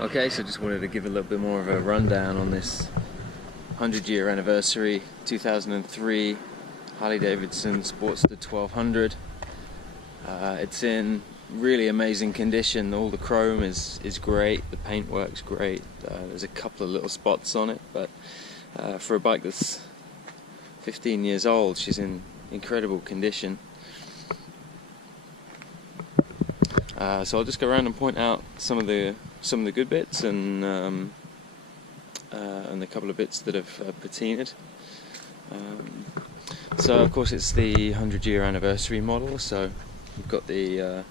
Okay, so just wanted to give a little bit more of a rundown on this 100-year anniversary 2003 Harley-Davidson Sportster 1200. It's in really amazing condition. All the chrome is great, the paintwork's great. There's a couple of little spots on it, but for a bike that's 15 years old, she's in incredible condition. So I'll just go around and point out some of the good bits and a couple of bits that have patinaed. So of course it's the 100-year anniversary model. So you've got the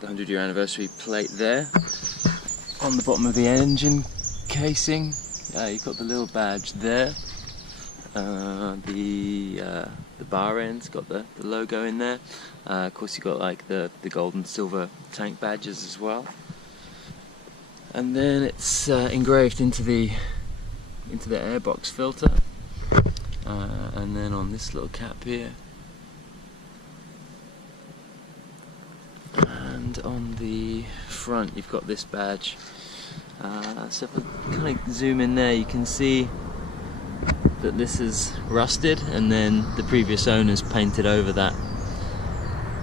100-year anniversary plate there on the bottom of the engine casing. You've got the little badge there. The bar end's got the logo in there. Of course you've got like the gold and silver tank badges as well. And then it's engraved into the airbox filter. And then on this little cap here. And on the front you've got this badge. So if I kind of zoom in there, you can see that this is rusted, and then the previous owners painted over that.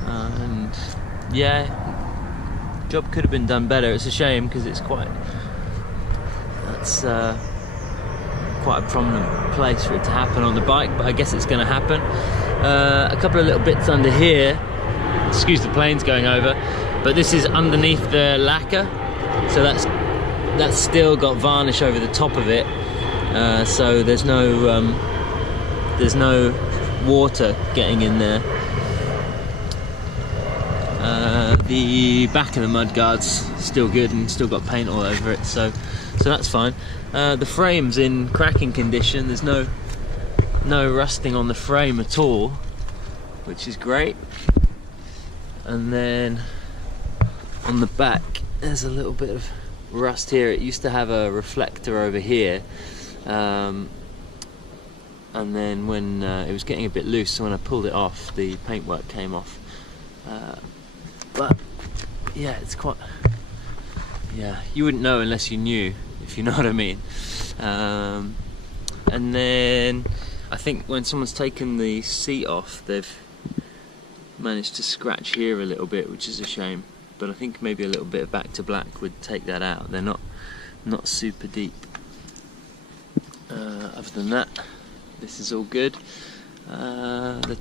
And yeah, job could have been done better. It's a shame because it's quite a prominent place for it to happen on the bike, but I guess it's going to happen. A couple of little bits under here. Excuse the planes going over, but this is underneath the lacquer, so that's still got varnish over the top of it. So there's no water getting in there. The back of the mudguard's still good and still got paint all over it, so that's fine. The frame's in cracking condition. There's no rusting on the frame at all, which is great. And then on the back there's a little bit of rust here. It used to have a reflector over here. And then when it was getting a bit loose, so when I pulled it off, the paintwork came off. But yeah, it's quite, yeah, you wouldn't know unless you knew, if you know what I mean. And then I think when someone's taken the seat off, they've managed to scratch here a little bit, which is a shame, but I think maybe a little bit of back to black would take that out. They're not super deep. Other than that, this is all good. The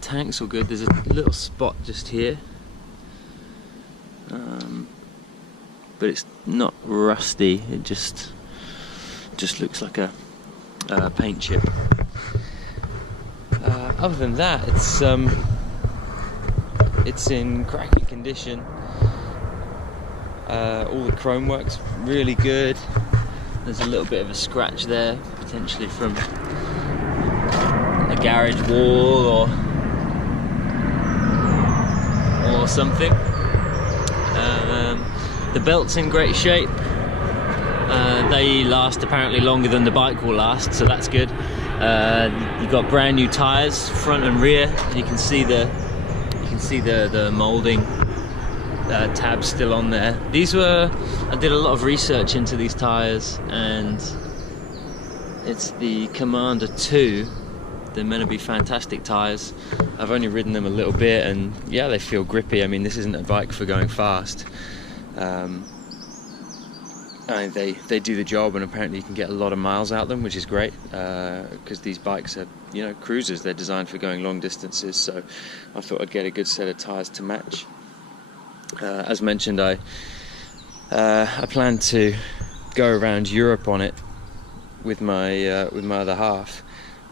tank's all good. There's a little spot just here, but it's not rusty. It just looks like a paint chip. Other than that, it's in cracking condition. All the chrome work's really good. There's a little bit of a scratch there, potentially from a garage wall or something. The belt's in great shape. They last apparently longer than the bike will last, so that's good. You've got brand new tyres, front and rear. You can see the moulding tabs still on there. I did a lot of research into these tyres, and it's the Commander 2. They're meant to be fantastic tyres. I've only ridden them a little bit, and yeah, they feel grippy. I mean, this isn't a bike for going fast. And they do the job, and apparently you can get a lot of miles out of them, which is great, because these bikes are, cruisers. They're designed for going long distances, so I thought I'd get a good set of tyres to match. As mentioned, I plan to go around Europe on it with my other half,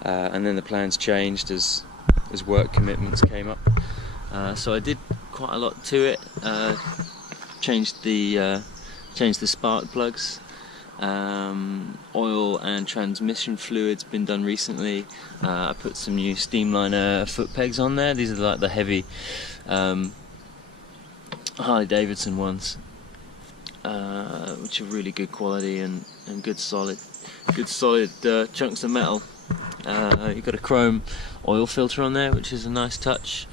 and then the plans changed as work commitments came up. So I did quite a lot to it. Changed the spark plugs. Oil and transmission fluid's been done recently. I put some new Steamliner foot pegs on there. These are like the heavy Harley-Davidson ones, which are really good quality and good solid chunks of metal. You've got a chrome oil filter on there, which is a nice touch.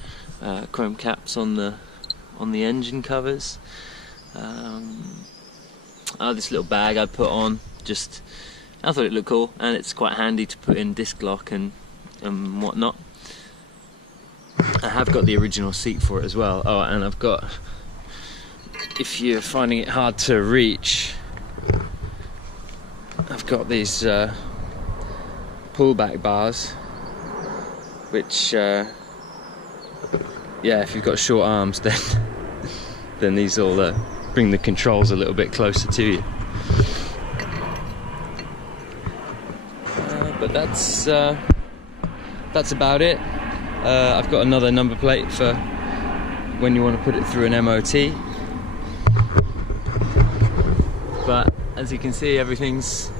Chrome caps on the engine covers. this little bag I put on. Just, I thought it looked cool, and it's quite handy to put in disc lock and whatnot. I have got the original seat for it as well. Oh, and I've got, if you're finding it hard to reach, I've got these pullback bars, which, yeah, if you've got short arms, then these will bring the controls a little bit closer to you. But that's about it. I've got another number plate for when you want to put it through an MOT. But as you can see, everything's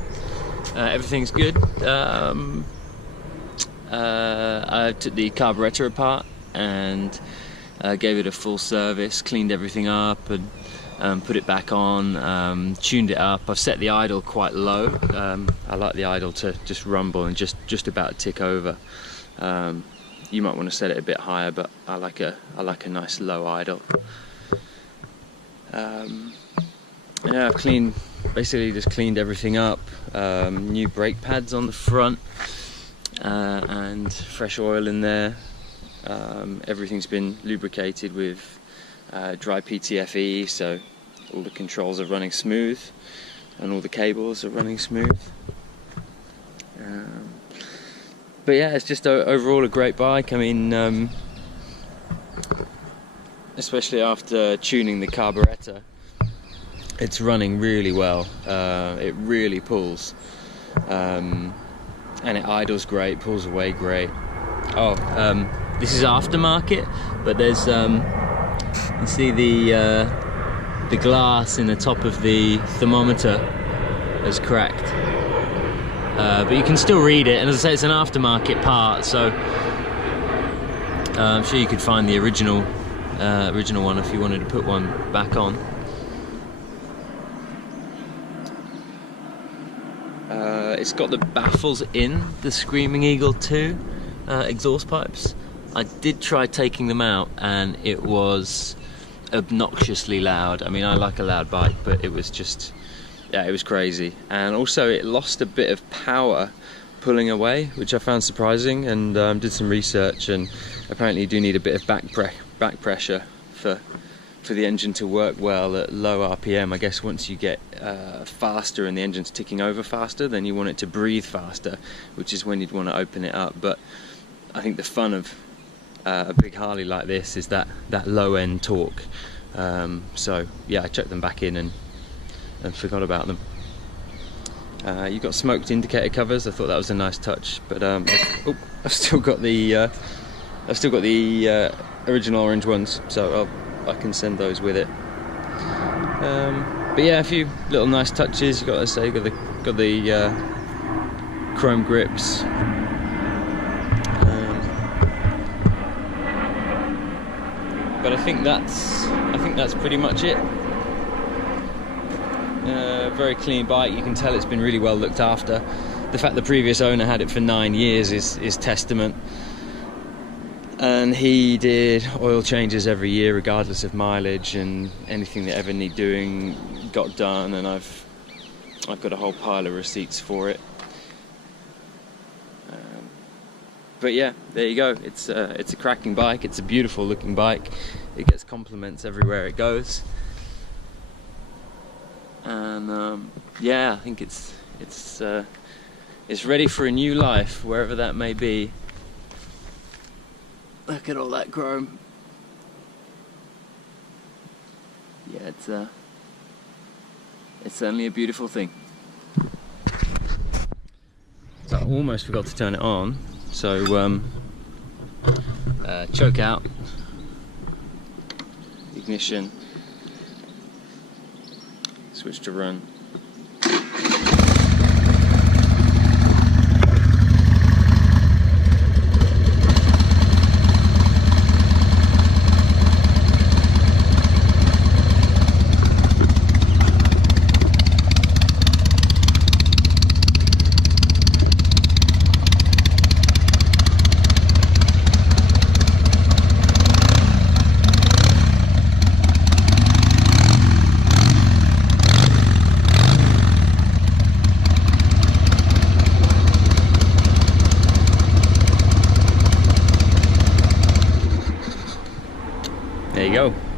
good. I took the carburetor apart and gave it a full service, cleaned everything up, and put it back on, tuned it up. I've set the idle quite low. I like the idle to just rumble and just about tick over. You might want to set it a bit higher, but I like a nice low idle. Yeah, I've basically just cleaned everything up. New brake pads on the front, and fresh oil in there. Everything's been lubricated with dry PTFE, so all the controls are running smooth and all the cables are running smooth. But yeah, it's just overall a great bike. I mean, especially after tuning the carburetor, it's running really well. It really pulls, and it idles great, pulls away great. Oh, this is aftermarket, but there's you see the glass in the top of the thermometer has cracked. But you can still read it, and as I say, it's an aftermarket part, so I'm sure you could find the original one if you wanted to put one back on. It's got the baffles in the Screaming Eagle 2 exhaust pipes. I did try taking them out, and it was obnoxiously loud. I mean, I like a loud bike, but it was just, yeah, it was crazy. And also it lost a bit of power pulling away, which I found surprising, and did some research, and apparently you do need a bit of back pressure for the engine to work well at low RPM. I guess once you get faster and the engine's ticking over faster, then you want it to breathe faster, which is when you'd want to open it up. But I think the fun of a big Harley like this is that low end torque. So yeah, I chucked them back in and forgot about them. You've got smoked indicator covers. I thought that was a nice touch, but I've still got the original orange ones, so I can send those with it. But yeah, a few little nice touches. You got to say, got the chrome grips. But I think that's pretty much it. Very clean bike. You can tell it's been really well looked after. The fact the previous owner had it for 9 years is testament. And he did oil changes every year regardless of mileage, and anything that ever need doing got done, and I've got a whole pile of receipts for it. But yeah, there you go. It's a cracking bike. It's a beautiful looking bike. It gets compliments everywhere it goes. And yeah, I think it's ready for a new life, wherever that may be. Look at all that chrome. Yeah, it's certainly a beautiful thing. So I almost forgot to turn it on. So choke out, ignition, switch to run. There you go.